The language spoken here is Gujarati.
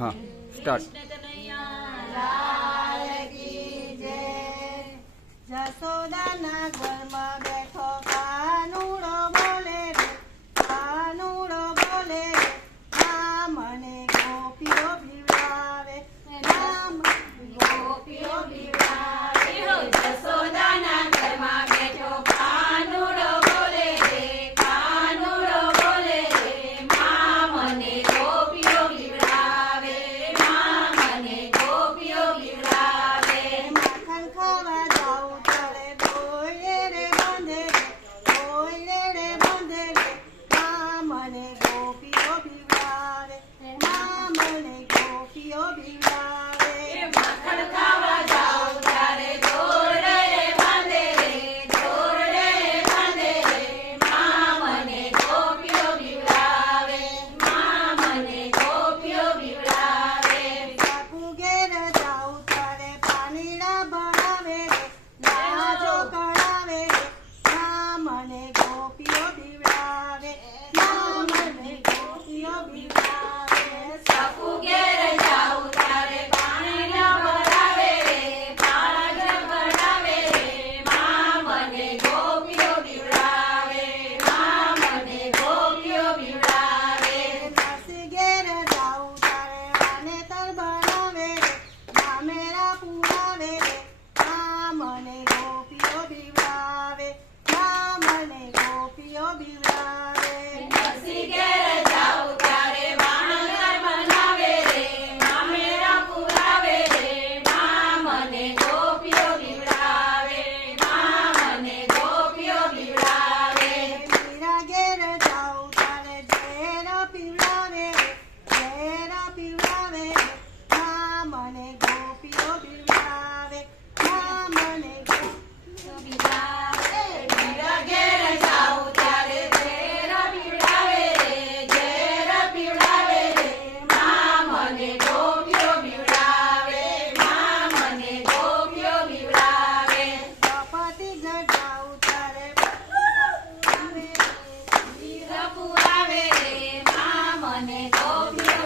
हाँ स्टार्ट। જશોદાના ઘરમાં બેઠો કાનુડો બોલે રે, કાનુડો બોલે રે, આ મને ગોપીઓ ભીવડાવે, આ મને ગોપીઓ ભીવડાવે. જશોદાના ઘરમાં બેઠો કાનુડો બોલે રે, કાનુડો બોલે રે, માં મને ગોપીઓ ભીવડાવે, માં મને ગોપીઓ ભીવડાવે. માખણ ખાવા જાઉં ત્યારે દોયડે રે બાંધે રે, દોયડે રે બાંધે રે, આ મને ગોપીઓ ભીવડાવે, આ મને ગોપીઓ ભીવડાવે. માખણ ખાવા જાઉં ત્યારે દોરડે બાંધે રે, દોરડે બાંધે રે, માં મને ગોપીઓ ભીવડાવે, માં મને ગોપીઓ ભીવડાવે. બાપુ ઘેર જાઉં ત્યારે પાણીડા ભરાવે રે, લાજો કરાવે રે, આ મને ગોપીઓ ભીવડાવે, આ મને ગોપીઓ ભીવડાવે. સપુ ઘેર જાઉં ત્યારે પાણીના ભરાવે રે, પાળા ભરાવે રે, માં મને ગોપીઓ ભીવડાવે, માં મને ગોપીઓ ભીવડાવે. માસી ઘેર જાઉં ત્યારે વાનેતર બનાવે રે, ધામેરા પુરાવે રે, આ મને ગોપીઓ ભીવડાવે, આ મને ગોપીઓ ભીવડાવે. નરસિંહ ઘેર જાઉં ત્યારે વાણંદર બનાવે રે, મામેરા પુરાવે રે, માં મને ગોપીઓ ભીવડાવે, માં મને ગોપીઓ ભીવડાવે. મીરા ઘેર જાઉં ત્યારે ઝેર પીવડાવે રે, ઝેર પીવડાવે રે, આ મને ગોપીઓ ભીવડાવે, આ મને ગોપીઓ ભીવડાવે. મીરા ઘેર જાઉં ત્યારે ઝેર પીવડાવે રે, ઝેર પીવડાવે રે, માં મને ગોપીઓ ભીવડાવે, માં મને ગોપીઓ ભીવડાવે. ગણપતિ ઘર જાઉં ત્યારે વીર પુરાવે રે, માં મને ગોપીઓ